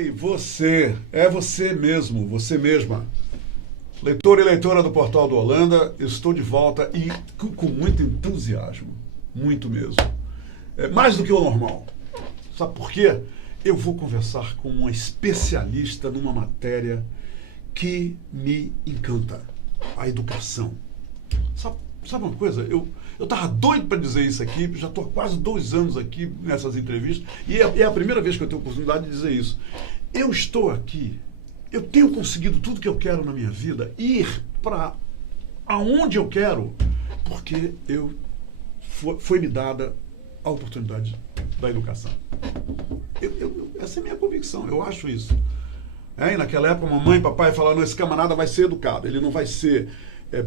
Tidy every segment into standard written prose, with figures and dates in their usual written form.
Ei, você, é você mesmo, você mesma. Leitor e leitora do Portal do Holanda, estou de volta e com muito entusiasmo, muito mesmo. Mais do que o normal. Sabe por quê? Eu vou conversar com uma especialista numa matéria que me encanta, a educação. Sabe uma coisa? Eu estava doido para dizer isso aqui, já estou há quase 2 anos aqui nessas entrevistas, e é a primeira vez que eu tenho a oportunidade de dizer isso. Eu estou aqui, eu tenho conseguido tudo que eu quero na minha vida, ir para aonde eu quero, porque foi me dada a oportunidade da educação. Essa é a minha convicção, eu acho isso. E naquela época, mamãe e papai falaram, esse camarada vai ser educado, ele não vai ser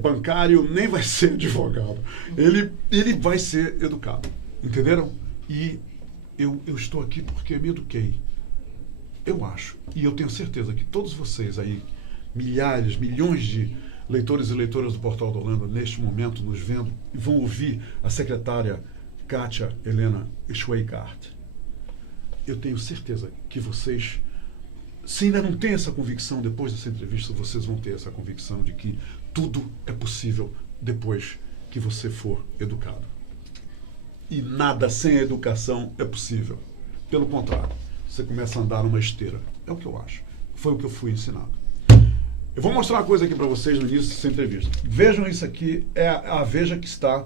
bancário, nem vai ser advogado. Ele vai ser educado. Entenderam? E eu estou aqui porque me eduquei. Eu acho, e eu tenho certeza que todos vocês aí, milhares, milhões de leitores e leitoras do Portal do Holanda, neste momento, nos vendo, e vão ouvir a secretária Kátia Helena Schweikart. Eu tenho certeza que vocês, se ainda não têm essa convicção, depois dessa entrevista, vocês vão ter essa convicção de que tudo é possível depois que você for educado. E nada sem a educação é possível. Pelo contrário, você começa a andar numa esteira. É o que eu acho. Foi o que eu fui ensinado. Eu vou mostrar uma coisa aqui para vocês no início dessa entrevista. Vejam isso aqui, é a Veja que está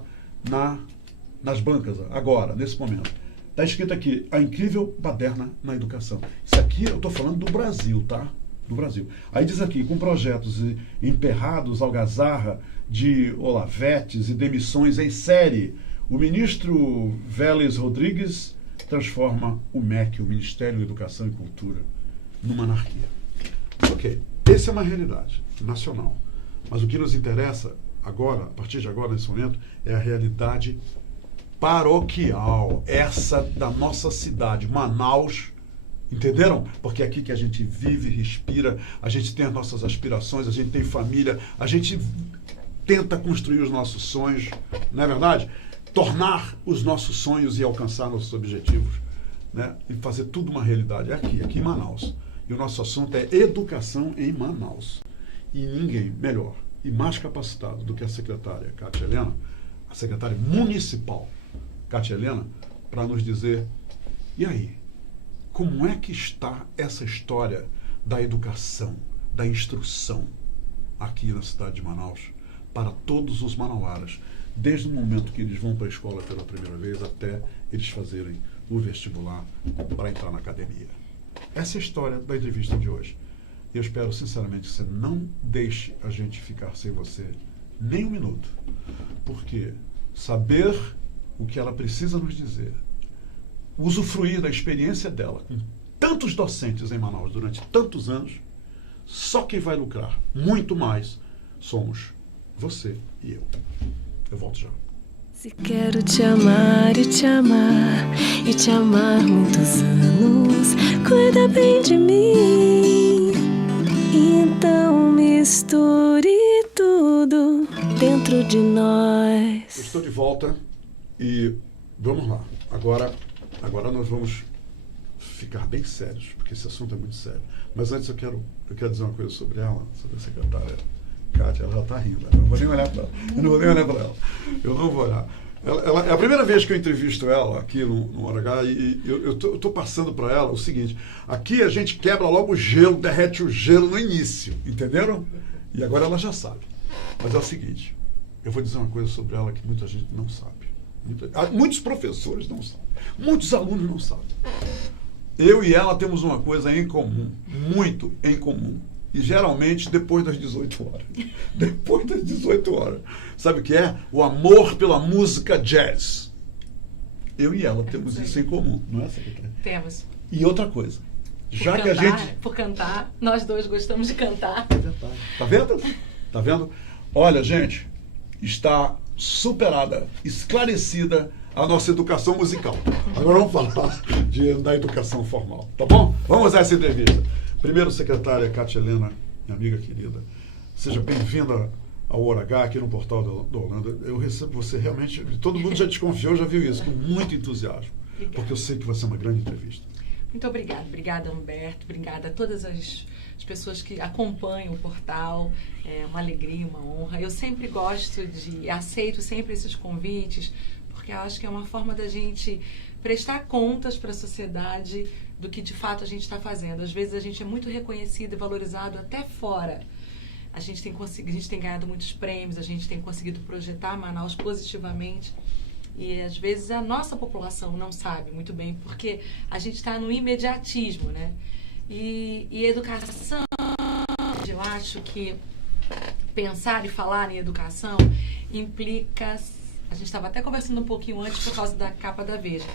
nas bancas agora, nesse momento. Está escrito aqui, a incrível baderna na educação. Isso aqui eu estou falando do Brasil, tá? Do Brasil. Aí diz aqui, com projetos emperrados, algazarra de olavetes e demissões em série, o ministro Vélez Rodrigues transforma o MEC, o Ministério da Educação e Cultura, numa anarquia. Ok, essa é uma realidade nacional. Mas o que nos interessa agora, a partir de agora, nesse momento, é a realidade paroquial, essa da nossa cidade, Manaus. Entenderam? Porque é aqui que a gente vive, respira, a gente tem as nossas aspirações, a gente tem família, a gente tenta construir os nossos sonhos, não é verdade? Tornar os nossos sonhos e alcançar nossos objetivos, né? E fazer tudo uma realidade. É aqui em Manaus. E o nosso assunto é educação em Manaus. E ninguém melhor e mais capacitado do que a secretária Kátia Helena, a secretária municipal Kátia Helena, para nos dizer, e aí? Como é que está essa história da educação, da instrução aqui na cidade de Manaus para todos os manauaras, desde o momento que eles vão para a escola pela primeira vez até eles fazerem o vestibular para entrar na academia? Essa é a história da entrevista de hoje. Eu espero sinceramente que você não deixe a gente ficar sem você nem um minuto, porque saber o que ela precisa nos dizer, usufruir da experiência dela com tantos docentes em Manaus durante tantos anos, só quem vai lucrar muito mais somos você e eu. Eu volto já. Se quero te amar e te amar e te amar muitos anos, cuida bem de mim. Então misture tudo dentro de nós. Eu estou de volta e vamos lá. Agora nós vamos ficar bem sérios, porque esse assunto é muito sério. Mas antes eu quero dizer uma coisa sobre ela, sobre a secretária Kátia. Ela já está rindo, eu não vou nem olhar para ela. Eu não vou olhar. Ela, é a primeira vez que eu entrevisto ela aqui no Hora e eu estou passando para ela o seguinte, aqui a gente quebra logo o gelo, derrete o gelo no início, entenderam? E agora ela já sabe. Mas é o seguinte, eu vou dizer uma coisa sobre ela que muita gente não sabe. Muitos professores não sabem. Muitos alunos não sabem. Eu e ela temos uma coisa em comum, muito em comum. E geralmente depois das 18 horas. Depois das 18 horas. Sabe o que é? O amor pela música jazz. Eu e ela temos isso em comum, não é, secretária? Temos. E outra coisa. Já que a gente... Por cantar, nós dois gostamos de cantar. É verdade. Tá vendo? Tá vendo? Olha, gente, está superada, esclarecida a nossa educação musical. Agora vamos falar da educação formal, tá bom? Vamos a essa entrevista. Primeiro, secretária Kátia Helena, minha amiga querida, seja bem-vinda ao Hora H aqui no Portal do Holanda. Eu recebo você realmente, todo mundo já desconfiou, já viu isso, com muito entusiasmo, porque eu sei que vai ser uma grande entrevista. Muito obrigada. Obrigada, Humberto. Obrigada a todas as pessoas que acompanham o portal. É uma alegria, uma honra. Eu sempre aceito sempre esses convites, porque eu acho que é uma forma da gente prestar contas para a sociedade do que de fato a gente está fazendo. Às vezes a gente é muito reconhecido e valorizado até fora. A gente tem ganhado muitos prêmios, a gente tem conseguido projetar Manaus positivamente. E às vezes a nossa população não sabe muito bem, porque a gente está no imediatismo, né? E educação, eu acho que pensar e falar em educação implica... A gente estava até conversando um pouquinho antes por causa da capa da Veja.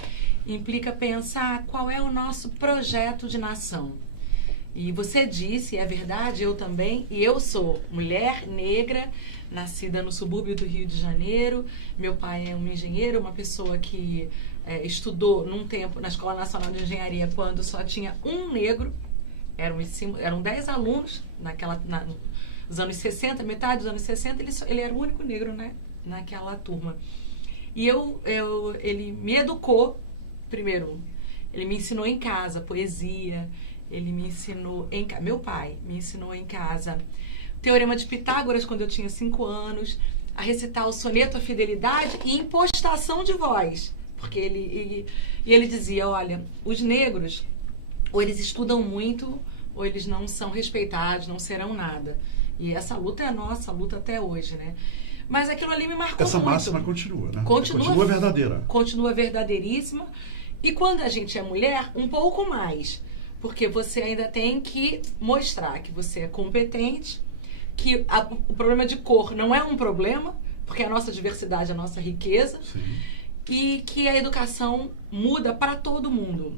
Implica pensar qual é o nosso projeto de nação. E você disse, é verdade, eu também, e eu sou mulher negra, nascida no subúrbio do Rio de Janeiro. Meu pai é um engenheiro, uma pessoa que estudou num tempo na Escola Nacional de Engenharia quando só tinha um negro. Eram 10 alunos nos anos 60, metade dos anos 60, ele era o único negro, né, naquela turma. E ele me educou, primeiro, ele me ensinou em casa poesia, ele me ensinou meu pai me ensinou em casa Teorema de Pitágoras quando eu tinha 5 anos, a recitar o soneto à fidelidade e impostação de voz, porque ele dizia, olha, os negros ou eles estudam muito ou eles não são respeitados, não serão nada. E essa luta é a nossa luta até hoje, né? Mas aquilo ali me marcou muito. Essa máxima continua, né? Continua verdadeira. Continua verdadeiríssima. E quando a gente é mulher, um pouco mais. Porque você ainda tem que mostrar que você é competente, que o problema de cor não é um problema, porque a nossa diversidade é a nossa riqueza. Sim. E que a educação muda para todo mundo.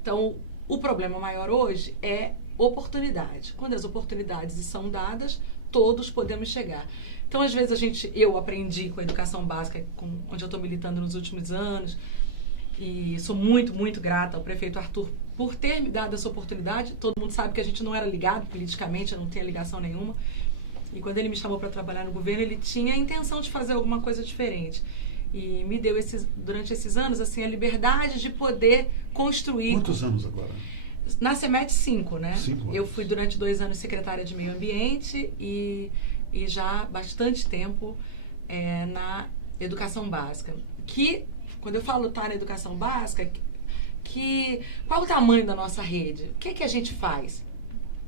Então, o problema maior hoje é oportunidade. Quando as oportunidades são dadas, todos podemos chegar. Então, às vezes, eu aprendi com a educação básica, onde eu estou militando nos últimos anos, e sou muito, muito grata ao prefeito Arthur por ter me dado essa oportunidade. Todo mundo sabe que a gente não era ligado politicamente, eu não tinha ligação nenhuma. E quando ele me chamou para trabalhar no governo, ele tinha a intenção de fazer alguma coisa diferente. E me deu, durante esses anos, assim, a liberdade de poder construir... Quantos anos agora? Na CEMET, 5, né? 5 anos. Eu fui durante 2 anos secretária de Meio Ambiente e já há bastante tempo na educação básica. Que, quando eu falo na educação básica, qual o tamanho da nossa rede? O que a gente faz?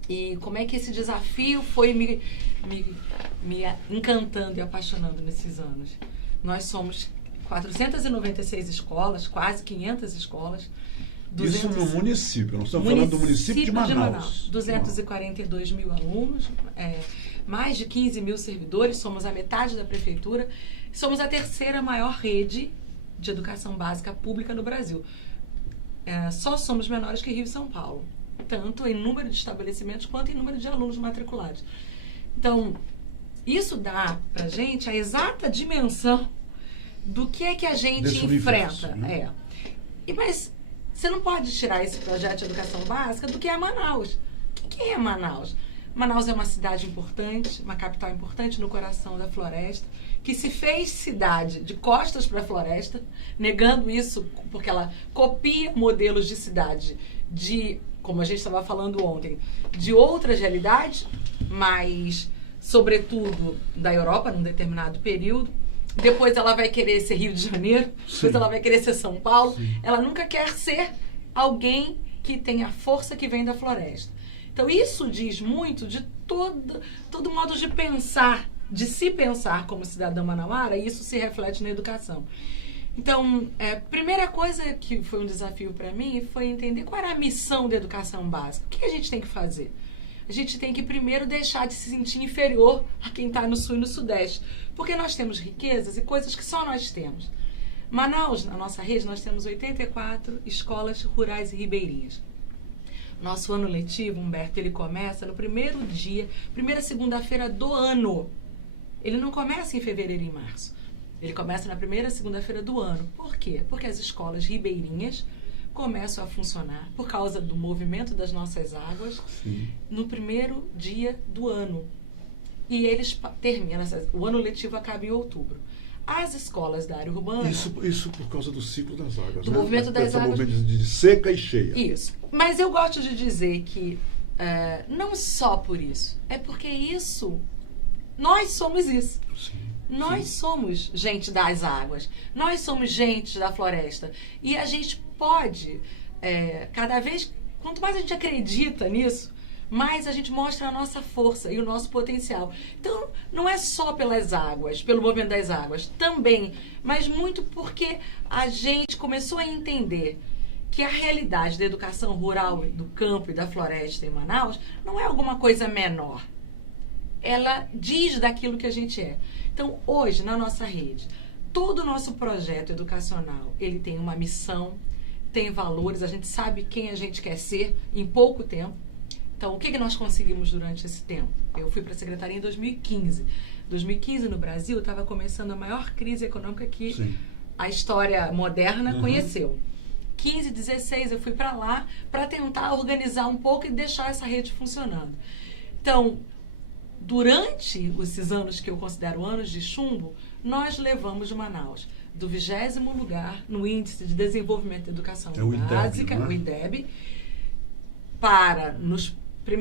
E como é que esse desafio foi me encantando e apaixonando nesses anos? Nós somos 496 escolas, quase 500 escolas. Isso no município, nós estamos falando do município de Manaus. 242 mil alunos, mais de 15 mil servidores, somos a metade da prefeitura, somos a 3ª maior rede de educação básica pública no Brasil. Só somos menores que Rio e São Paulo, tanto em número de estabelecimentos quanto em número de alunos matriculados. Então, isso dá pra gente a exata dimensão do que é que a gente desse enfrenta. Universo, né? Mas você não pode tirar esse projeto de educação básica do que é Manaus. O que é Manaus? Manaus é uma cidade importante, uma capital importante no coração da floresta, que se fez cidade de costas para a floresta, negando isso porque ela copia modelos de cidade como a gente estava falando ontem, de outras realidades, mas, sobretudo, da Europa, num determinado período. Depois ela vai querer ser Rio de Janeiro, depois ela vai querer ser São Paulo. Sim. Ela nunca quer ser alguém que tem a força que vem da floresta. Então, isso diz muito de todo modo de pensar, de se pensar como cidadã manauara, e isso se reflete na educação. Então, a primeira coisa que foi um desafio para mim foi entender qual era a missão da educação básica. O que a gente tem que fazer? A gente tem que primeiro deixar de se sentir inferior a quem está no sul e no sudeste, porque nós temos riquezas e coisas que só nós temos. Manaus, na nossa rede, nós temos 84 escolas rurais e ribeirinhas. Nosso ano letivo, Humberto, ele começa no primeiro dia, primeira segunda-feira do ano. Ele não começa em fevereiro e em março. Ele começa na primeira segunda-feira do ano. Por quê? Porque as escolas ribeirinhas começam a funcionar por causa do movimento das nossas águas. Sim. No primeiro dia do ano. E eles terminam, o ano letivo acaba em outubro. As escolas da área urbana... Isso por causa do ciclo das águas, do né? movimento das águas. Movimento de seca e cheia. Isso. Mas eu gosto de dizer que não só por isso, é porque nós somos isso. Sim. Nós somos gente das águas, nós somos gente da floresta. E a gente pode, cada vez, quanto mais a gente acredita nisso, mais a gente mostra a nossa força e o nosso potencial. Então, não é só pelas águas, pelo movimento das águas, também, mas muito porque a gente começou a entender que a realidade da educação rural, do campo e da floresta em Manaus não é alguma coisa menor. Ela diz daquilo que a gente é. Então, hoje, na nossa rede, todo o nosso projeto educacional, ele tem uma missão, tem valores, a gente sabe quem a gente quer ser em pouco tempo. Então, o que nós conseguimos durante esse tempo? Eu fui para a secretaria em 2015. 2015, no Brasil, estava começando a maior crise econômica que a história moderna conheceu. 15, 16, eu fui para lá para tentar organizar um pouco e deixar essa rede funcionando. Então, durante esses anos que eu considero anos de chumbo, nós levamos Manaus do 20º lugar no Índice de Desenvolvimento da Educação Básica, o IDEB, para,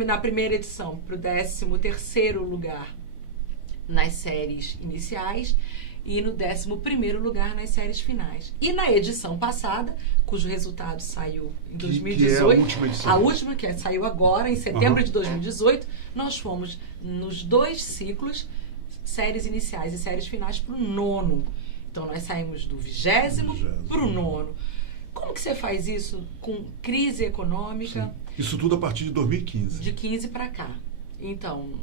na primeira edição, para o 13º lugar nas séries iniciais e no 11º lugar nas séries finais. E na edição passada, cujo resultado saiu em 2018, que é a última edição. A última, que saiu agora, em setembro de 2018, nós fomos nos 2 ciclos, séries iniciais e séries finais, para o 9º. Então, nós saímos do 20º para o 9º. Como que você faz isso com crise econômica? Sim. Isso tudo a partir de 2015. De 15 para cá. Então,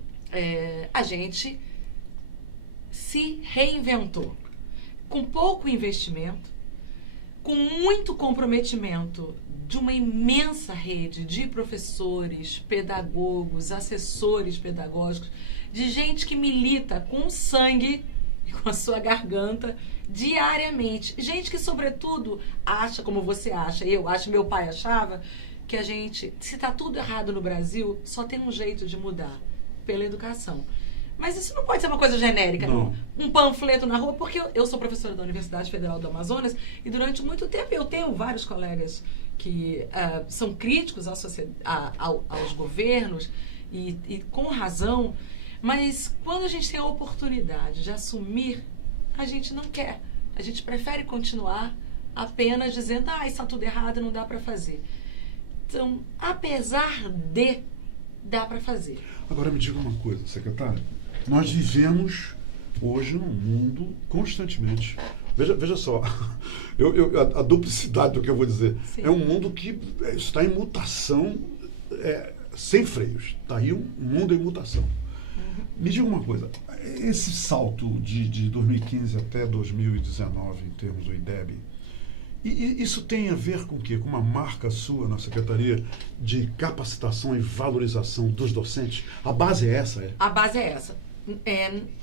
a gente se reinventou. Com pouco investimento, com muito comprometimento de uma imensa rede de professores, pedagogos, assessores pedagógicos, de gente que milita com sangue e com a sua garganta diariamente. Gente que, sobretudo, acha, como você acha, eu acho, meu pai achava, que a gente, se está tudo errado no Brasil, só tem um jeito de mudar, pela educação. Mas isso não pode ser uma coisa genérica, não. Um panfleto na rua, porque eu sou professora da Universidade Federal do Amazonas e durante muito tempo eu tenho vários colegas que são críticos aos governos e com razão, mas quando a gente tem a oportunidade de assumir, a gente não quer. A gente prefere continuar apenas dizendo, isso está tudo errado, não dá para fazer. Então, apesar de, dá para fazer. Agora me diga uma coisa, secretária. Nós vivemos hoje num mundo constantemente. Veja só, a duplicidade do que eu vou dizer. Sim. É um mundo que está em mutação sem freios. Está aí um mundo em mutação. Me diga uma coisa, esse salto de 2015 até 2019, em termos do IDEB, isso tem a ver com o quê? Com uma marca sua na Secretaria de capacitação e valorização dos docentes? A base é essa? A base é essa.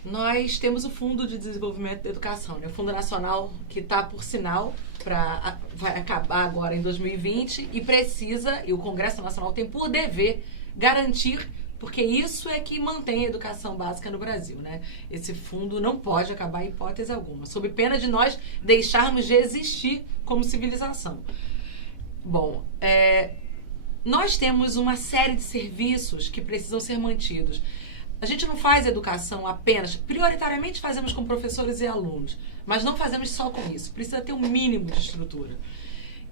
Nós temos o Fundo de Desenvolvimento da Educação, né? O Fundo Nacional, que está, por sinal, vai acabar agora em 2020 e o Congresso Nacional tem por dever garantir, porque isso é que mantém a educação básica no Brasil, né? Esse fundo não pode acabar em hipótese alguma, sob pena de nós deixarmos de existir como civilização. Bom, nós temos uma série de serviços que precisam ser mantidos. A gente não faz educação apenas, prioritariamente fazemos com professores e alunos, mas não fazemos só com isso, precisa ter um mínimo de estrutura.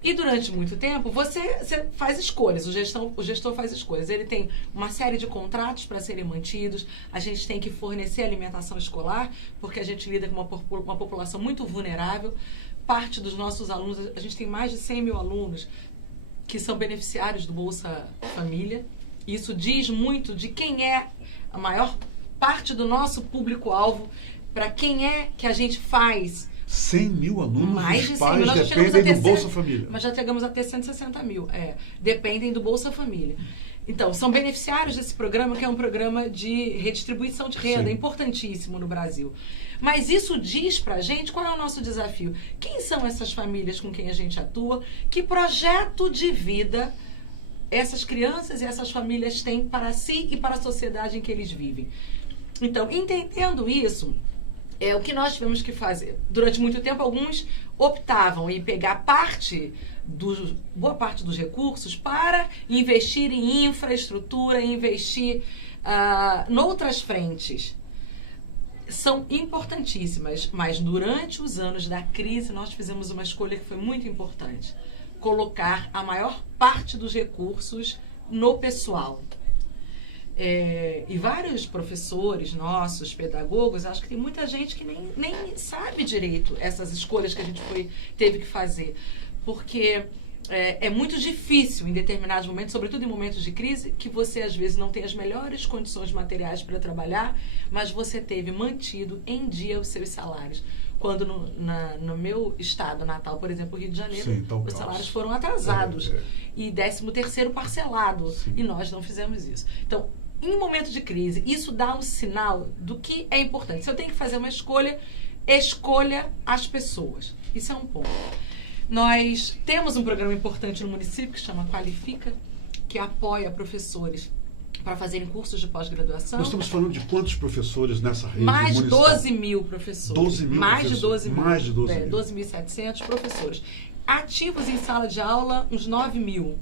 E durante muito tempo, você faz escolhas, o gestor faz escolhas. Ele tem uma série de contratos para serem mantidos, a gente tem que fornecer alimentação escolar, porque a gente lida com uma população muito vulnerável. Parte dos nossos alunos, a gente tem mais de 100 mil alunos que são beneficiários do Bolsa Família. Isso diz muito de quem é a maior parte do nosso público-alvo, para quem é que a gente faz. 100 mil alunos, mais de 100 os pais mil. dependem do Bolsa Família. Mas já chegamos a ter 160 mil. Dependem do Bolsa Família. Então, são beneficiários desse programa, que é um programa de redistribuição de renda, Sim. importantíssimo no Brasil. Mas isso diz pra gente qual é o nosso desafio. Quem são essas famílias com quem a gente atua? Que projeto de vida essas crianças e essas famílias têm para si e para a sociedade em que eles vivem? Então, entendendo isso, o que nós tivemos que fazer? Durante muito tempo, alguns optavam em pegar boa parte dos recursos para investir em infraestrutura, investir noutras frentes. São importantíssimas, mas durante os anos da crise nós fizemos uma escolha que foi muito importante. Colocar a maior parte dos recursos no pessoal. E vários professores nossos, pedagogos, acho que tem muita gente que nem sabe direito essas escolhas que a gente teve que fazer. Porque é muito difícil em determinados momentos, sobretudo em momentos de crise, que você às vezes não tem as melhores condições materiais para trabalhar, mas você teve mantido em dia os seus salários. Quando no meu estado natal, por exemplo, Rio de Janeiro, Sim, os salários foram atrasados e 13º parcelado. Sim. E nós não fizemos isso. Então, em um momento de crise, isso dá um sinal do que é importante. Se eu tenho que fazer uma escolha as pessoas. Isso é um ponto. Nós temos um programa importante no município que se chama Qualifica, que apoia professores para fazerem cursos de pós-graduação. Nós estamos falando de quantos professores nessa rede mais de municipal? 12 mil professores. 12 mil mais professores. De 12 mil. Mais de 12 mil. 12.700 professores. Ativos em sala de aula, uns 9 mil.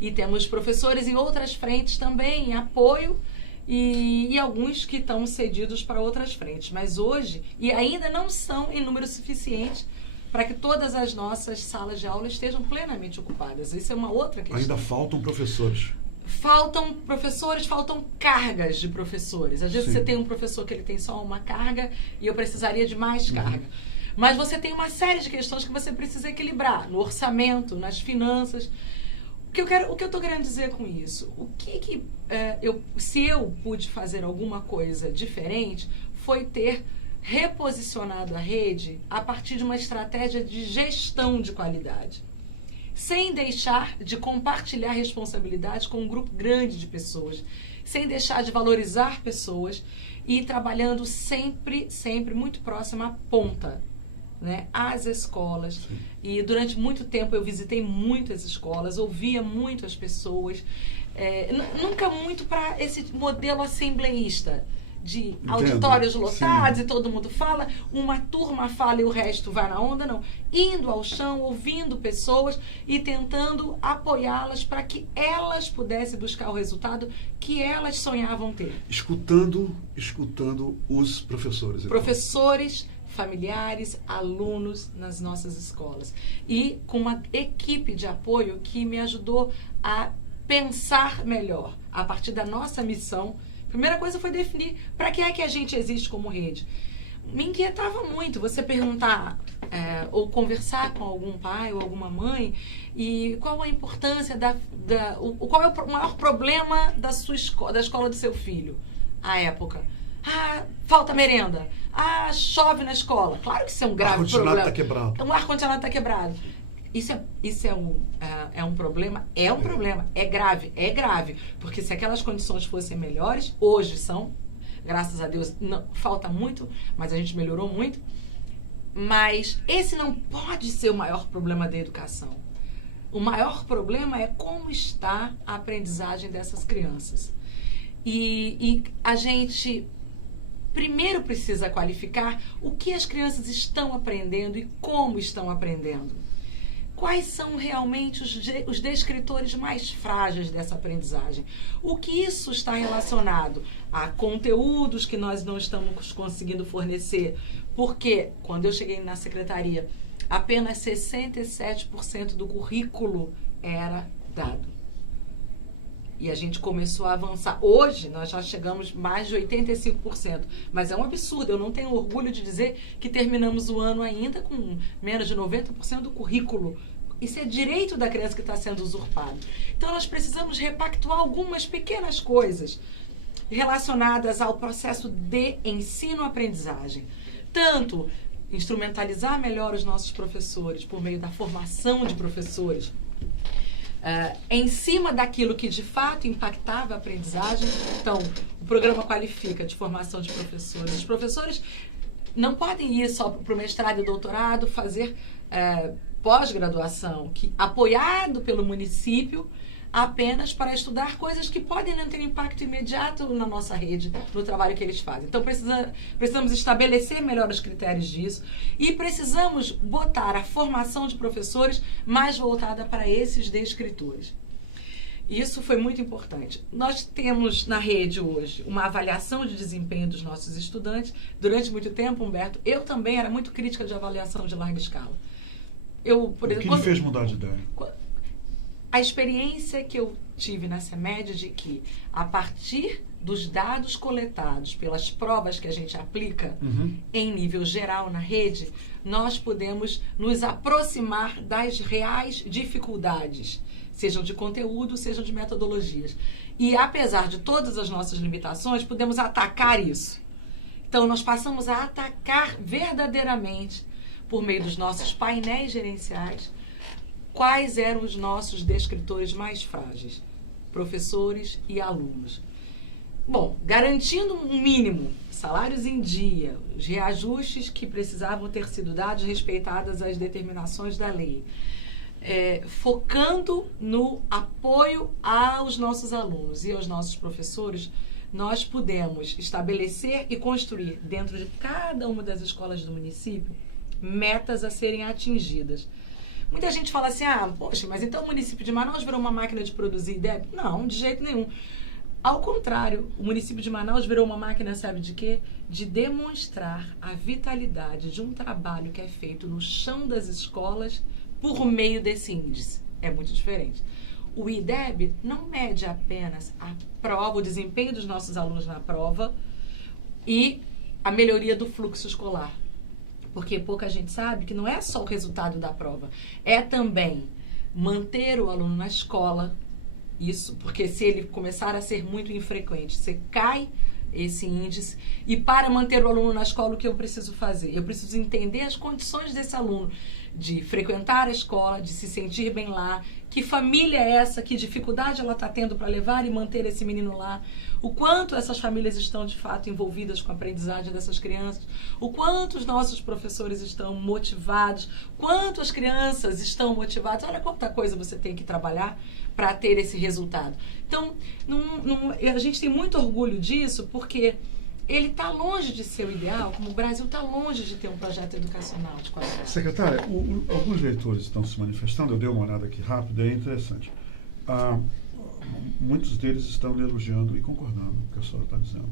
E temos professores em outras frentes também, em apoio, e alguns que estão cedidos para outras frentes. Mas hoje, e ainda não são em número suficiente para que todas as nossas salas de aula estejam plenamente ocupadas. Isso é uma outra questão. Ainda faltam professores. Faltam professores, faltam cargas de professores. Às vezes Sim. você tem um professor que ele tem só uma carga e eu precisaria de mais carga. Mas você tem uma série de questões que você precisa equilibrar no orçamento, nas finanças. O que eu estou querendo dizer com isso? Se eu pude fazer alguma coisa diferente, foi ter reposicionado a rede a partir de uma estratégia de gestão de qualidade, sem deixar de compartilhar responsabilidade com um grupo grande de pessoas, sem deixar de valorizar pessoas e trabalhando sempre muito próximo à ponta, né, às escolas. Sim. E durante muito tempo eu visitei muitas escolas, ouvia muito as pessoas, nunca muito para esse modelo assembleísta, de auditórios lotados. Sim. E todo mundo fala, uma turma fala e o resto vai na onda, não. Indo ao chão, ouvindo pessoas e tentando apoiá-las para que elas pudessem buscar o resultado que elas sonhavam ter. Escutando os professores. Professores, familiares, alunos nas nossas escolas. E com uma equipe de apoio que me ajudou a pensar melhor a partir da nossa missão. Primeira coisa foi definir para que é que a gente existe como rede. Me inquietava muito você perguntar ou conversar com algum pai ou alguma mãe e qual a importância qual é o maior problema da escola do seu filho à época. Falta merenda. Chove na escola. Claro que isso é um grave problema. O ar-condicionado está quebrado. O ar-condicionado está quebrado. Isso é um problema? É um problema. É grave. Porque se aquelas condições fossem melhores, hoje são, graças a Deus, não, falta muito, mas a gente melhorou muito. Mas esse não pode ser o maior problema da educação. O maior problema é como está a aprendizagem dessas crianças. E a gente primeiro precisa qualificar o que as crianças estão aprendendo e como estão aprendendo. Quais são realmente os descritores mais frágeis dessa aprendizagem? O que isso está relacionado a conteúdos que nós não estamos conseguindo fornecer? Porque, quando eu cheguei na secretaria, apenas 67% do currículo era dado. E a gente começou a avançar. Hoje, nós já chegamos mais de 85%. Mas é um absurdo. Eu não tenho orgulho de dizer que terminamos o ano ainda com menos de 90% do currículo. Isso é direito da criança que está sendo usurpado. Então, nós precisamos repactuar algumas pequenas coisas relacionadas ao processo de ensino-aprendizagem. Tanto instrumentalizar melhor os nossos professores por meio da formação de professores, em cima daquilo que de fato impactava a aprendizagem. Então, o programa Qualifica de formação de professores. Os professores não podem ir só para o mestrado e doutorado, fazer pós-graduação, que apoiado pelo município, apenas para estudar coisas que podem não ter impacto imediato na nossa rede, no trabalho que eles fazem. Então, precisamos estabelecer melhor os critérios disso e precisamos botar a formação de professores mais voltada para esses descritores. Isso foi muito importante. Nós temos na rede hoje uma avaliação de desempenho dos nossos estudantes. Durante muito tempo, Humberto, eu também era muito crítica de avaliação de larga escala. O que lhe fez mudar de ideia? A experiência que eu tive na CEMED de que, a partir dos dados coletados pelas provas que a gente aplica em nível geral na rede, nós podemos nos aproximar das reais dificuldades, sejam de conteúdo, sejam de metodologias. E, apesar de todas as nossas limitações, podemos atacar isso. Então, nós passamos a atacar verdadeiramente, por meio dos nossos painéis gerenciais, quais eram os nossos descritores mais frágeis, professores e alunos. Bom, garantindo um mínimo, salários em dia, os reajustes que precisavam ter sido dados, respeitadas as determinações da lei, focando no apoio aos nossos alunos e aos nossos professores, nós pudemos estabelecer e construir dentro de cada uma das escolas do município metas a serem atingidas. Muita gente fala assim, poxa, mas então o município de Manaus virou uma máquina de produzir IDEB? Não, de jeito nenhum. Ao contrário, o município de Manaus virou uma máquina, sabe de quê? De demonstrar a vitalidade de um trabalho que é feito no chão das escolas por meio desse índice. É muito diferente. O IDEB não mede apenas a prova, o desempenho dos nossos alunos na prova e a melhoria do fluxo escolar. Porque pouca gente sabe que não é só o resultado da prova, é também manter o aluno na escola, isso, porque se ele começar a ser muito infrequente, você cai esse índice, e para manter o aluno na escola, o que eu preciso fazer? Eu preciso entender as condições desse aluno, de frequentar a escola, de se sentir bem lá, que família é essa, que dificuldade ela está tendo para levar e manter esse menino lá, o quanto essas famílias estão de fato envolvidas com a aprendizagem dessas crianças, o quanto os nossos professores estão motivados, quanto as crianças estão motivadas, olha quanta coisa você tem que trabalhar para ter esse resultado. Então, a gente tem muito orgulho disso, porque ele está longe de ser o ideal, como o Brasil está longe de ter um projeto educacional de qualidade. Secretária, alguns leitores estão se manifestando, eu dei uma olhada aqui rápida, é interessante. Muitos deles estão lhe elogiando e concordando com o que a senhora está dizendo,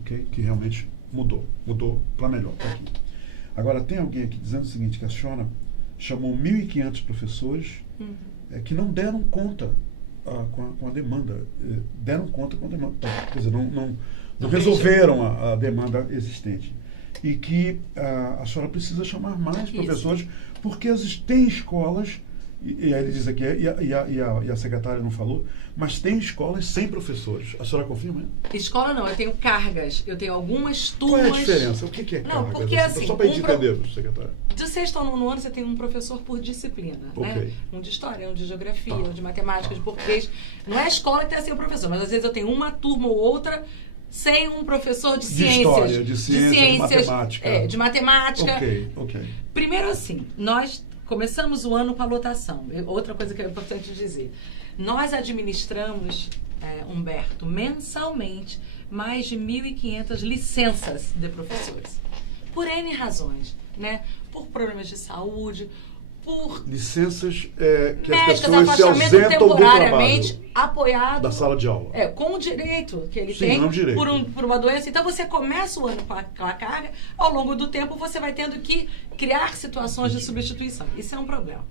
okay? Que realmente mudou para melhor. Tá aqui. Agora, tem alguém aqui dizendo o seguinte, que a senhora chamou 1.500 professores que não deram conta com a demanda, deram conta com a demanda, quer dizer, não resolveram a demanda existente. E que a senhora precisa chamar mais professores, porque tem escolas, e aí ele diz aqui, e a secretária não falou, mas tem escolas sem professores. A senhora confirma? Escola não, eu tenho cargas, eu tenho algumas turmas... Qual é a diferença? O que é cargas? Não, porque assim... Só para a gente entender, secretária. De sexto ao nono ano, você tem um professor por disciplina, né? Um de história, um de geografia, um de matemática, de português. Não é a escola que tem assim o professor, mas às vezes eu tenho uma turma ou outra sem um professor de ciências. De história, de ciência, de matemática. De matemática. Ok. Primeiro assim, nós começamos o ano com a lotação. Outra coisa que é importante dizer. Nós administramos, Humberto, mensalmente, mais de 1.500 licenças de professores. Por N razões, né? Por problemas de saúde, por... Licenças que médicas, as pessoas se ausentam do trabalho. Apoiado. Da sala de aula. Com o direito que ele Sim, tem direito. Por uma doença. Então, você começa o ano com a carga, ao longo do tempo você vai tendo que criar situações de substituição. Isso é um problema.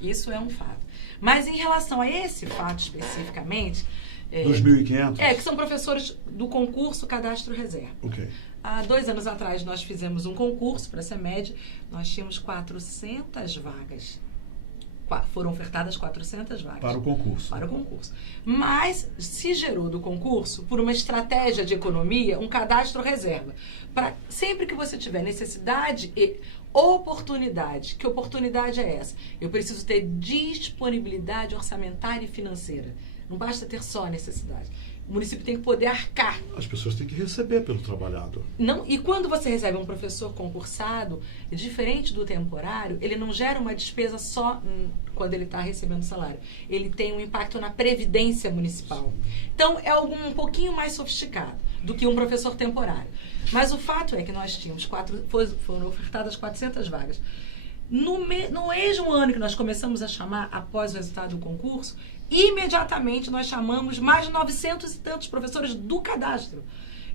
Isso é um fato. Mas em relação a esse fato especificamente... Dos 1.500? Que são professores do concurso Cadastro Reserva. Ok. Há 2 anos atrás, nós fizemos um concurso para a CEMED, nós tínhamos 400 vagas. Foram ofertadas 400 vagas. Para o concurso. Para o concurso. Mas se gerou do concurso, por uma estratégia de economia, um cadastro reserva. Para sempre que você tiver necessidade e oportunidade. Que oportunidade é essa? Eu preciso ter disponibilidade orçamentária e financeira. Não basta ter só a necessidade. O município tem que poder arcar. As pessoas têm que receber pelo trabalhado. Não, e quando você recebe um professor concursado, diferente do temporário, ele não gera uma despesa só quando ele está recebendo salário. Ele tem um impacto na previdência municipal. Então, é algo um pouquinho mais sofisticado do que um professor temporário. Mas o fato é que nós tínhamos foram ofertadas 400 vagas. No mesmo ano que nós começamos a chamar, após o resultado do concurso, imediatamente nós chamamos mais de 900 e tantos professores do cadastro.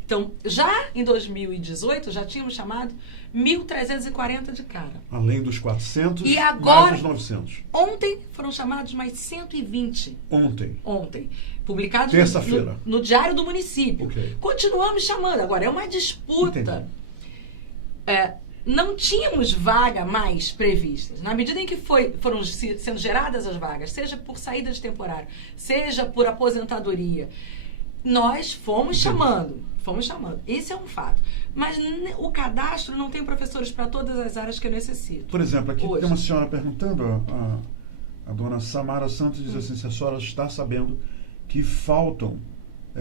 Então, já em 2018, já tínhamos chamado 1.340 de cara. Além dos 400, e agora, mais os 900. Ontem foram chamados mais 120. Ontem. Publicados terça-feira no Diário do Município. Okay. Continuamos chamando. Agora, é uma disputa. Não tínhamos vaga mais previstas. Na medida em que foram sendo geradas as vagas, seja por saída de temporário, seja por aposentadoria, nós fomos chamando. Esse é um fato. Mas o cadastro não tem professores para todas as áreas que eu necessito. Por exemplo, aqui hoje. Tem uma senhora perguntando, a dona Samara Santos diz assim, se a senhora está sabendo que faltam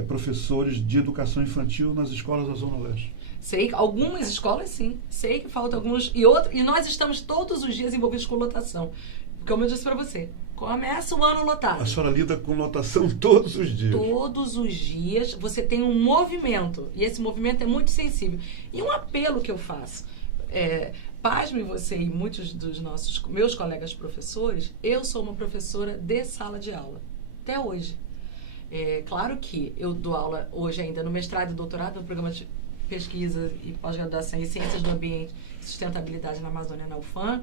professores de educação infantil nas escolas da Zona Leste. Sei que algumas escolas, sim. Sei que faltam alguns. E nós estamos todos os dias envolvidos com lotação. Como eu disse para você, começa o ano lotado. A senhora lida com lotação todos os dias. Todos os dias você tem um movimento. E esse movimento é muito sensível. E um apelo que eu faço. Pasme você e muitos dos meus colegas professores, eu sou uma professora de sala de aula. Até hoje. Claro que eu dou aula hoje ainda no mestrado e doutorado, no programa de pesquisa e pós-graduação em Ciências do Ambiente e Sustentabilidade na Amazônia, na UFAM.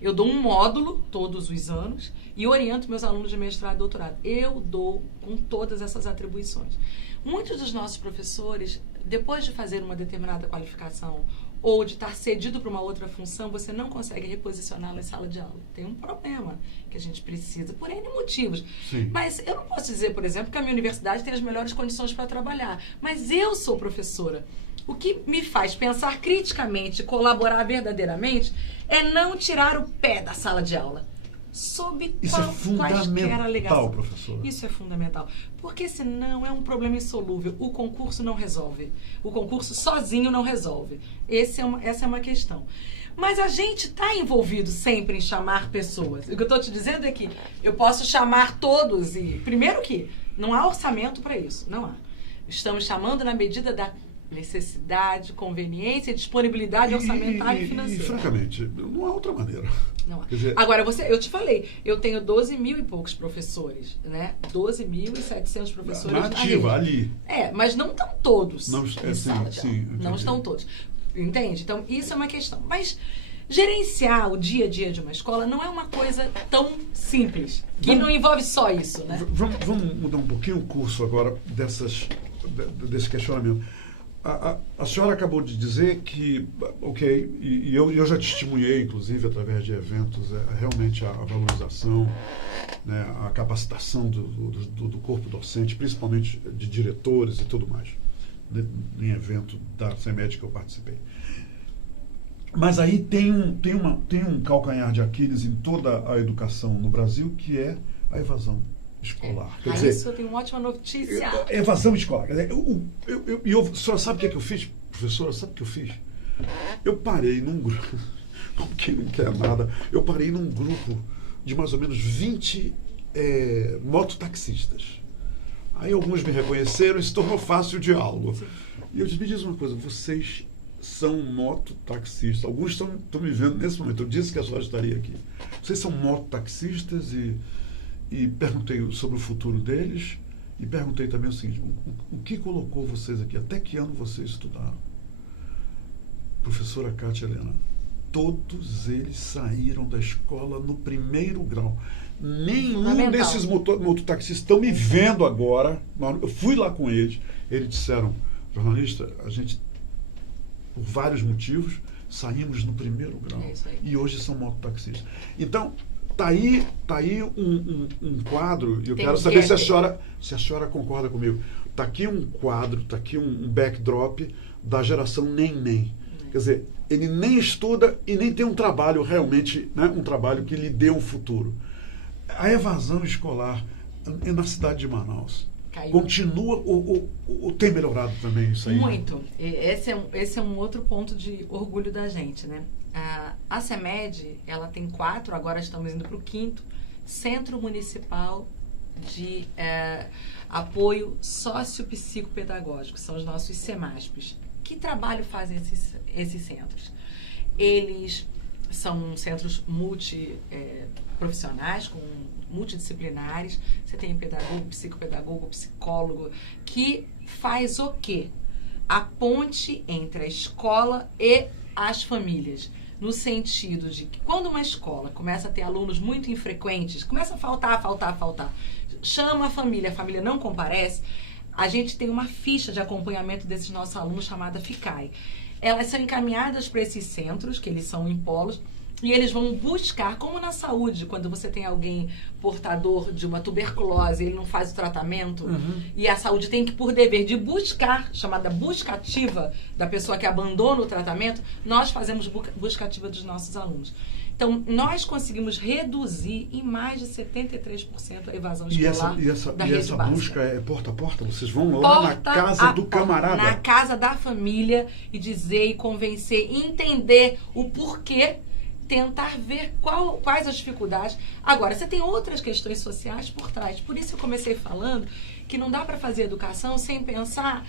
Eu dou um módulo todos os anos e oriento meus alunos de mestrado e doutorado. Eu dou com todas essas atribuições. Muitos dos nossos professores, depois de fazer uma determinada qualificação ou de estar cedido para uma outra função, você não consegue reposicioná-lo em sala de aula. Tem um problema que a gente precisa, por N motivos. Sim. Mas eu não posso dizer, por exemplo, que a minha universidade tem as melhores condições para trabalhar. Mas eu sou professora. O que me faz pensar criticamente, colaborar verdadeiramente, é não tirar o pé da sala de aula. Sob Isso é fundamental, alegação. professora. Isso é fundamental. Porque senão é um problema insolúvel. O concurso não resolve. O concurso sozinho não resolve. Essa é uma questão. Mas a gente está envolvido sempre em chamar pessoas. O que eu estou te dizendo é que eu posso chamar todos e... Primeiro que não há orçamento para isso. Não há. Estamos chamando na medida da necessidade, conveniência, disponibilidade orçamentária e financeira. E, francamente, não há outra maneira. Não há. Quer dizer, agora, eu te falei, eu tenho 12 mil e poucos professores, né? 12.700 professores na ativa, ali. Mas não estão todos não, em sala de aula. Não estão todos. Entende? Então, isso é uma questão. Mas gerenciar o dia a dia de uma escola não é uma coisa tão simples, que não envolve só isso, né? Vamos mudar um pouquinho o curso agora desse questionamento. A senhora acabou de dizer que, ok, e eu já testemunhei, inclusive, através de eventos, realmente a valorização, né, a capacitação do corpo docente, principalmente de diretores e tudo mais, né, em evento da CEMED que eu participei. Mas aí tem um calcanhar de Aquiles em toda a educação no Brasil, que é a evasão escolar. Quer dizer, isso eu tenho uma ótima notícia. Evasão escolar. Quer dizer, a senhora sabe o que é que eu fiz? Professora, sabe o que eu fiz? Eu parei num grupo, como quem não quer nada, eu parei num grupo de mais ou menos 20 mototaxistas. Aí alguns me reconheceram e se tornou fácil o diálogo. Sim. E eu disse, me diz uma coisa, vocês são mototaxistas, alguns estão me vendo nesse momento, eu disse que a senhora estaria aqui. Vocês são mototaxistas e perguntei sobre o futuro deles e perguntei também o seguinte, o que colocou vocês aqui? Até que ano vocês estudaram? Professora Cátia Helena, todos eles saíram da escola no primeiro grau. Nenhum desses mototaxistas estão me vendo agora. Eu fui lá com eles. Eles disseram, jornalista, a gente, por vários motivos, saímos no primeiro grau. E hoje são mototaxistas. Então, Tá aí um quadro, e eu quero saber se a senhora concorda comigo. Tá aqui um quadro, tá aqui um backdrop da geração nem. Quer dizer, ele nem estuda e nem tem um trabalho realmente, né, um trabalho que lhe dê um futuro. A evasão escolar na cidade de Manaus? Caiu. Continua ou tem melhorado também isso aí? Muito. Esse é um outro ponto de orgulho da gente, né? A CEMED, ela tem 4, agora estamos indo para o 5º, Centro Municipal de Apoio Sociopsicopedagógico, são os nossos CEMASPs. Que trabalho fazem esses centros? Eles são centros multiprofissionais, multidisciplinares. Você tem pedagogo, psicopedagogo, psicólogo, que faz o quê? A ponte entre a escola e as famílias. No sentido de que quando uma escola começa a ter alunos muito infrequentes, começa a faltar, chama a família não comparece, a gente tem uma ficha de acompanhamento desses nossos alunos chamada FICAI. Elas são encaminhadas para esses centros, que eles são em polos, e eles vão buscar, como na saúde, quando você tem alguém portador de uma tuberculose, ele não faz o tratamento, e a saúde tem que, por dever de buscar, chamada busca ativa da pessoa que abandona o tratamento, nós fazemos busca ativa dos nossos alunos. Então, nós conseguimos reduzir em mais de 73% a evasão escolar da rede essa básica. busca é porta a porta? Vocês vão lá na casa do camarada? Na casa da família e dizer e convencer, entender o porquê, tentar ver quais as dificuldades. Agora, você tem outras questões sociais por trás. Por isso eu comecei falando que não dá para fazer educação sem pensar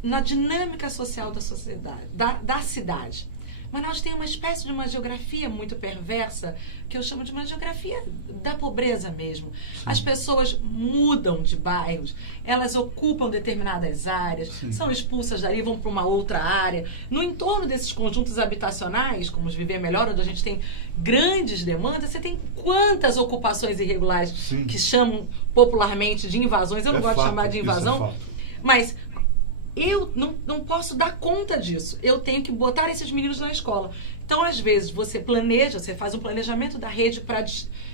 na dinâmica social da sociedade, da cidade. Manaus tem uma espécie de uma geografia muito perversa, que eu chamo de uma geografia da pobreza mesmo. Sim. As pessoas mudam de bairros, elas ocupam determinadas áreas, sim, são expulsas dali, vão para uma outra área. No entorno desses conjuntos habitacionais, como os Viver Melhor, onde a gente tem grandes demandas, você tem quantas ocupações irregulares, sim, que chamam popularmente de invasões. Eu não gosto de chamar de invasão, mas eu não posso dar conta disso. Eu tenho que botar esses meninos na escola. Então, às vezes, você faz um planejamento da rede para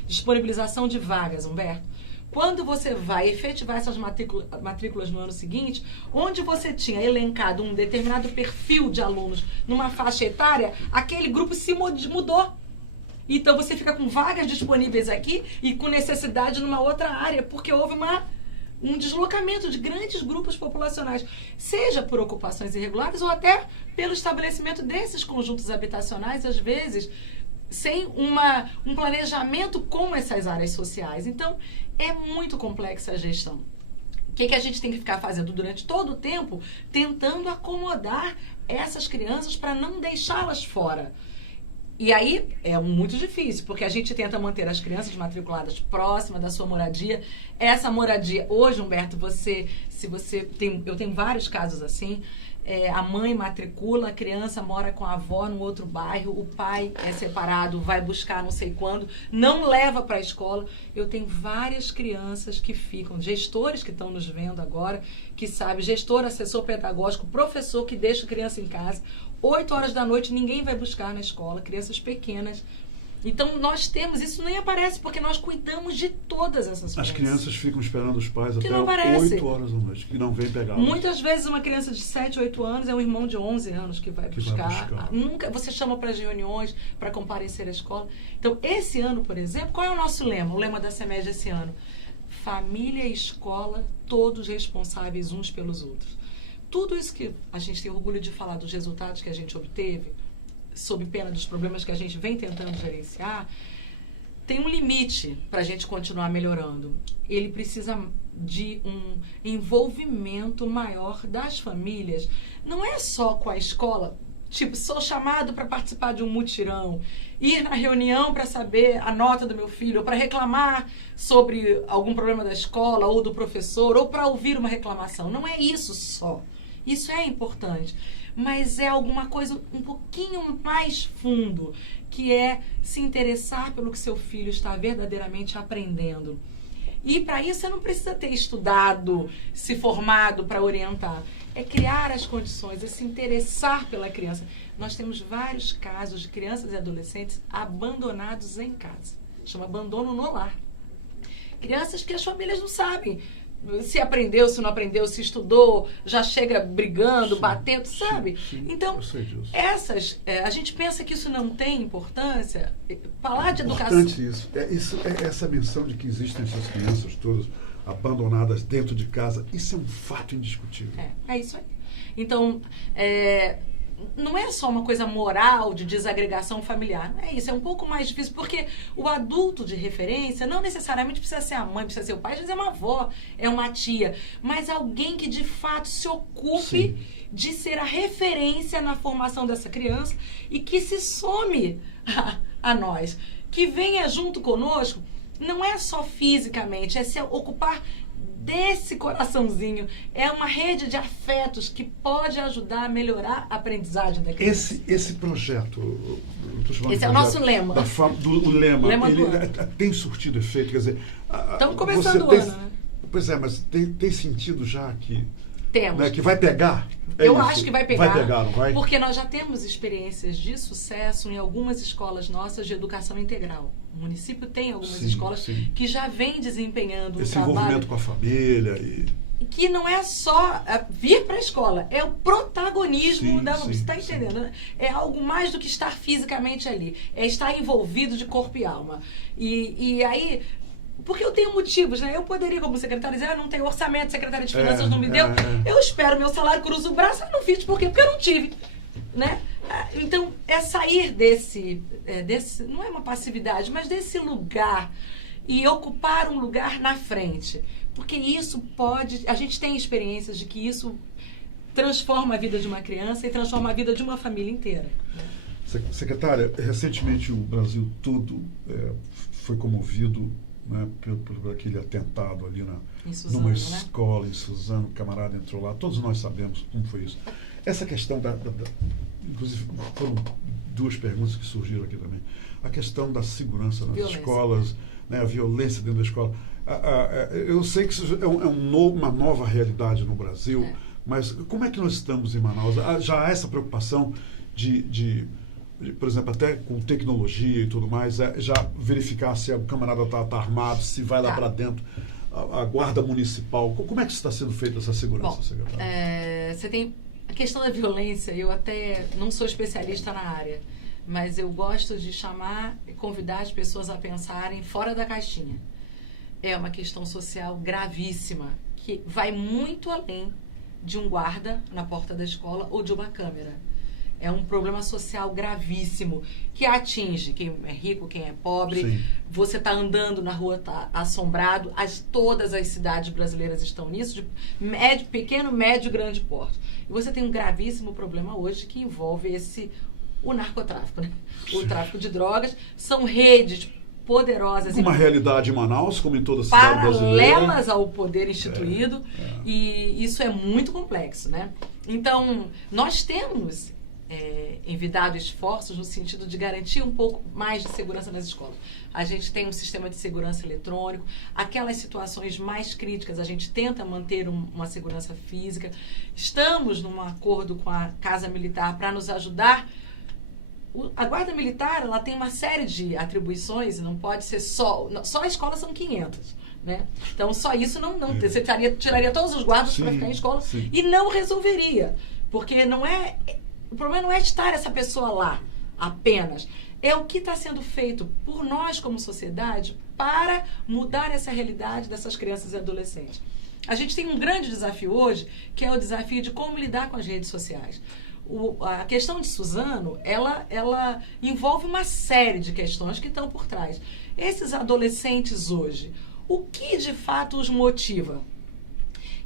disponibilização de vagas, Humberto. Quando você vai efetivar essas matrículas no ano seguinte, onde você tinha elencado um determinado perfil de alunos numa faixa etária, aquele grupo se mudou. Então, você fica com vagas disponíveis aqui e com necessidade numa outra área, porque houve um deslocamento de grandes grupos populacionais, seja por ocupações irregulares ou até pelo estabelecimento desses conjuntos habitacionais, às vezes, sem um planejamento com essas áreas sociais. Então, é muito complexa a gestão. O que a gente tem que ficar fazendo durante todo o tempo? Tentando acomodar essas crianças para não deixá-las fora. E aí é muito difícil, porque a gente tenta manter as crianças matriculadas próximas da sua moradia. Essa moradia, hoje, Humberto, eu tenho vários casos assim, a mãe matricula, a criança mora com a avó no outro bairro, o pai é separado, vai buscar não sei quando, não leva para a escola. Eu tenho várias crianças que ficam, gestores que estão nos vendo agora, que sabem, gestor, assessor pedagógico, professor que deixa a criança em casa, 8 horas da noite, ninguém vai buscar na escola, crianças pequenas. Então, nós temos, isso nem aparece, porque nós cuidamos de todas essas crianças. As crianças ficam esperando os pais que até 8 horas da noite, que não vem pegar. Muitas vezes, uma criança de 7, 8 anos é um irmão de 11 anos que vai buscar. Nunca, você chama para as reuniões, para comparecer à escola. Então, esse ano, por exemplo, qual é o nosso lema? O lema da CEMED esse ano? Família e escola, todos responsáveis uns pelos outros. Tudo isso que a gente tem orgulho de falar dos resultados que a gente obteve, sob pena dos problemas que a gente vem tentando gerenciar, tem um limite para a gente continuar melhorando. Ele precisa de um envolvimento maior das famílias. Não é só com a escola, tipo, sou chamado para participar de um mutirão, ir na reunião para saber a nota do meu filho, ou para reclamar sobre algum problema da escola, ou do professor, ou para ouvir uma reclamação. Não é isso só. Isso é importante, mas é alguma coisa um pouquinho mais fundo, que é se interessar pelo que seu filho está verdadeiramente aprendendo. E para isso você não precisa ter estudado, se formado para orientar. É criar as condições, é se interessar pela criança. Nós temos vários casos de crianças e adolescentes abandonados em casa. Chama abandono no lar. Crianças que as famílias não sabem. Se aprendeu, se não aprendeu, se estudou, já chega brigando, Sim, batendo, sabe? sim, Então, eu sei disso. a gente pensa que isso não tem importância. Falar de educação... Importante isso. Essa menção de que existem essas crianças todas abandonadas dentro de casa, isso é um fato indiscutível. É isso aí. Então, não é só uma coisa moral de desagregação familiar. Não é isso, é um pouco mais difícil, porque o adulto de referência não necessariamente precisa ser a mãe, precisa ser o pai, às vezes é uma avó, é uma tia, mas alguém que de fato se ocupe de ser a referência na formação dessa criança e que se some a nós, que venha junto conosco, não é só fisicamente, é se ocupar desse coraçãozinho. É uma rede de afetos que pode ajudar a melhorar a aprendizagem da criança. Esse projeto, esse é o nosso lema. O lema ele tem surtido efeito, quer dizer... Estamos começando o ano, né? Pois é, mas tem sentido já que... Temos. Né, que vai pegar? Eu acho que vai pegar. Vai pegar, não vai? Porque nós já temos experiências de sucesso em algumas escolas nossas de educação integral. O município tem algumas escolas que já vem desempenhando esse trabalho... envolvimento com a família e... Que não é só vir para a escola, é o protagonismo da... Você está entendendo? Né? É algo mais do que estar fisicamente ali. É estar envolvido de corpo e alma. E aí... Porque eu tenho motivos, né? Eu poderia, como secretária, dizer, não tenho orçamento, secretária de Finanças não me deu. Eu espero meu salário, cruzo o braço, eu não fiz. Por quê? Porque eu não tive, né? Então, é sair desse... não é uma passividade, mas desse lugar e ocupar um lugar na frente. Porque isso pode... A gente tem experiências de que isso transforma a vida de uma criança e transforma a vida de uma família inteira. Né? Secretária, recentemente o Brasil todo foi comovido, né, por aquele atentado ali Suzano, numa escola em Suzano, o camarada entrou lá, todos nós sabemos como foi isso. Essa questão inclusive foram duas perguntas que surgiram aqui também, a questão da segurança nas escolas, né, a violência dentro da escola. Eu sei que isso é uma nova realidade no Brasil, mas como é que nós estamos em Manaus? Já há essa preocupação de por exemplo, até com tecnologia e tudo mais, já verificar se o camarada está armado, se vai lá para dentro, a guarda municipal. Como é que está sendo feita essa segurança, secretário? Você tem a questão da violência. Eu até não sou especialista na área, mas eu gosto de chamar e convidar as pessoas a pensarem fora da caixinha. É uma questão social gravíssima, que vai muito além de um guarda na porta da escola ou de uma câmera. É um problema social gravíssimo, que atinge quem é rico, quem é pobre. Sim. Você está andando na rua, está assombrado. Todas as cidades brasileiras estão nisso, de pequeno, médio, grande porte. E você tem um gravíssimo problema hoje que envolve o narcotráfico, né? O tráfico de drogas. São redes poderosas. Uma realidade em Manaus, como em toda a cidade brasileira. Paralelas ao poder instituído. E isso é muito complexo, né? Então, nós temos... envidado esforços no sentido de garantir um pouco mais de segurança nas escolas. A gente tem um sistema de segurança eletrônico, aquelas situações mais críticas a gente tenta manter uma segurança física. Estamos num acordo com a Casa Militar para nos ajudar. A Guarda Militar, ela tem uma série de atribuições, não pode ser só a escola são 500. Né? Então, só isso não você tiraria todos os guardas para ficar em escola e não resolveria, porque o problema não é estar essa pessoa lá apenas. É o que está sendo feito por nós como sociedade para mudar essa realidade dessas crianças e adolescentes. A gente tem um grande desafio hoje, que é o desafio de como lidar com as redes sociais. A questão de Suzano, ela envolve uma série de questões que estão por trás. Esses adolescentes hoje, o que de fato os motiva?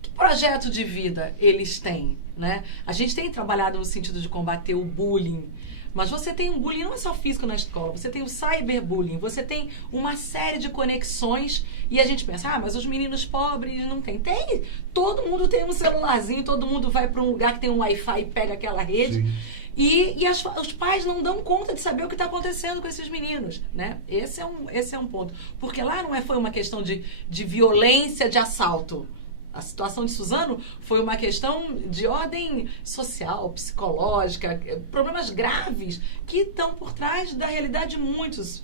Que projeto de vida eles têm? Né? A gente tem trabalhado no sentido de combater o bullying, mas você tem um bullying não é só físico na escola, você tem o cyberbullying, você tem uma série de conexões e a gente pensa, mas os meninos pobres não tem. Tem, todo mundo tem um celularzinho, todo mundo vai para um lugar que tem um Wi-Fi e pega aquela rede. Sim. E os pais não dão conta de saber o que está acontecendo com esses meninos, né? Esse é um ponto. Porque lá foi uma questão de violência, de assalto. A situação de Suzano foi uma questão de ordem social, psicológica, problemas graves que estão por trás da realidade de muitas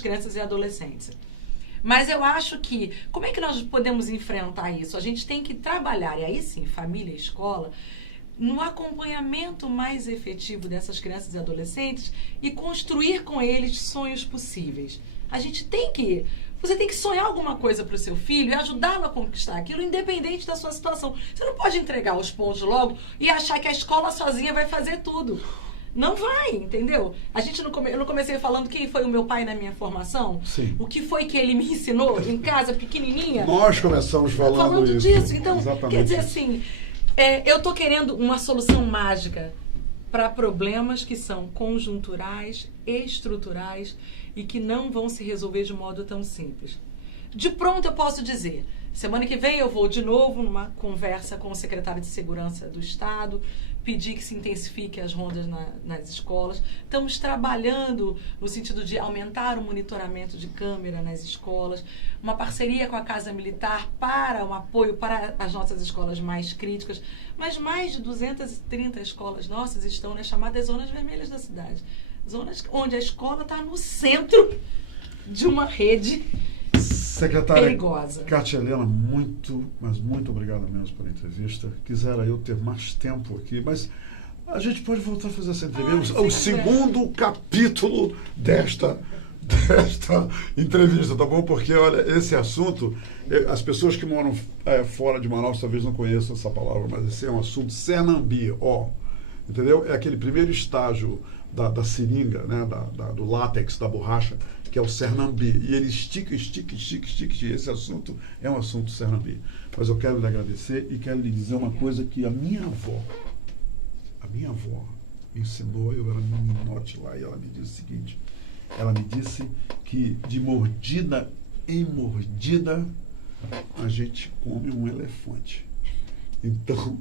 crianças e adolescentes. Mas eu acho que, como é que nós podemos enfrentar isso? A gente tem que trabalhar, e aí sim, família e escola, no acompanhamento mais efetivo dessas crianças e adolescentes e construir com eles sonhos possíveis. A gente tem que... Você tem que sonhar alguma coisa para o seu filho e ajudá-lo a conquistar aquilo, independente da sua situação. Você não pode entregar os pontos logo e achar que a escola sozinha vai fazer tudo. Não vai, entendeu? Eu não comecei falando quem foi o meu pai na minha formação? Sim. O que foi que ele me ensinou em casa, pequenininha? Nós começamos falando isso. Disso. Então, exatamente. quer dizer assim, eu estou querendo uma solução mágica para problemas que são conjunturais, estruturais e que não vão se resolver de modo tão simples. De pronto eu posso dizer, semana que vem eu vou de novo numa conversa com o secretário de Segurança do Estado, pedir que se intensifique as rondas nas escolas. Estamos trabalhando no sentido de aumentar o monitoramento de câmera nas escolas, uma parceria com a Casa Militar para um apoio para as nossas escolas mais críticas, mas mais de 230 escolas nossas estão nas chamadas zonas vermelhas da cidade. Zonas onde a escola está no centro de uma rede Secretária perigosa. Kátia Helena, muito, mas muito obrigado mesmo pela entrevista. Quisera eu ter mais tempo aqui, mas a gente pode voltar a fazer essa entrevista. O segundo capítulo desta entrevista, tá bom? Porque, olha, esse assunto, as pessoas que moram fora de Manaus talvez não conheçam essa palavra, mas esse é um assunto Cernambi, entendeu? É aquele primeiro estágio da seringa, né? Do látex, da borracha, que é o Cernambi. E ele estica. Esse assunto é um assunto Cernambi. Mas eu quero lhe agradecer e quero lhe dizer uma coisa que a minha avó ensinou. Eu era meninote lá e ela me disse o seguinte: ela me disse que de mordida em mordida a gente come um elefante. Então,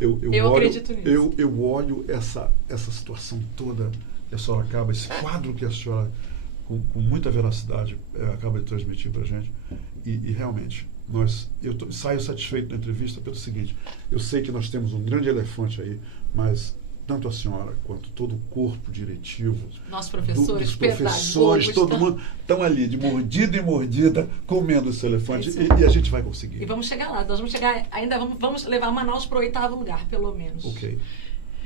eu acredito nisso. Eu olho essa situação toda que a senhora acaba, esse quadro que a senhora, com muita veracidade, acaba de transmitir para a gente. E realmente, eu saio satisfeito da entrevista pelo seguinte: eu sei que nós temos um grande elefante aí, mas tanto a senhora quanto todo o corpo diretivo, nossos professores, dos professores, todo mundo estão ali de mordida em mordida comendo esse elefante e a gente vai conseguir. E vamos chegar lá, nós vamos chegar, ainda vamos levar Manaus para o 8º lugar, pelo menos. Ok.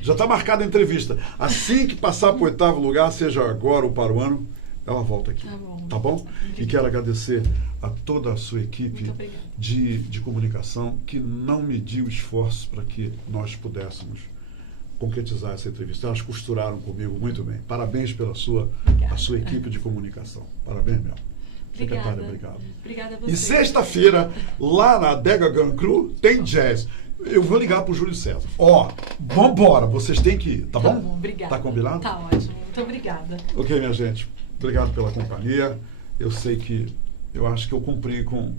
Já está marcada a entrevista. Assim que passar para o 8º lugar, seja agora ou para o ano, ela volta aqui. Tá bom? E quero agradecer a toda a sua equipe de comunicação que não mediu esforços para que nós pudéssemos concretizar essa entrevista. Elas costuraram comigo muito bem. Parabéns pela sua equipe de comunicação. Parabéns, meu. Secretária, obrigado. Obrigada a você. E sexta-feira, lá na Adega Gun Crew, tem jazz. Eu vou ligar pro Júlio César. Vambora, vocês têm que ir, tá bom? Tá bom, obrigada. Tá combinado? Tá ótimo, muito obrigada. Ok, minha gente. Obrigado pela companhia. Eu acho que eu cumpri com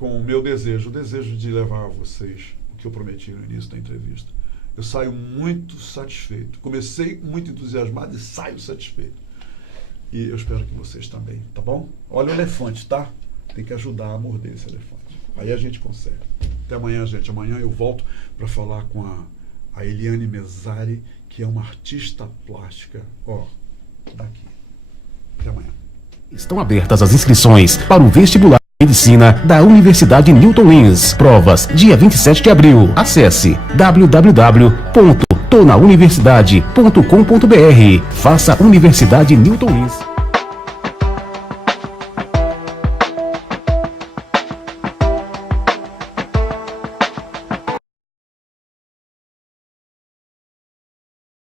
o meu desejo, o desejo de levar a vocês o que eu prometi no início da entrevista. Eu saio muito satisfeito. Comecei muito entusiasmado e saio satisfeito. E eu espero que vocês também, tá bom? Olha o elefante, tá? Tem que ajudar a morder esse elefante. Aí a gente consegue. Até amanhã, gente. Amanhã eu volto para falar com a Eliane Mesari, que é uma artista plástica, daqui. Até amanhã. Estão abertas as inscrições para o vestibular de Medicina da Universidade Newton Inns. Provas dia 27 de abril. Acesse www.tonauniversidade.com.br. Faça Universidade Newton Inns.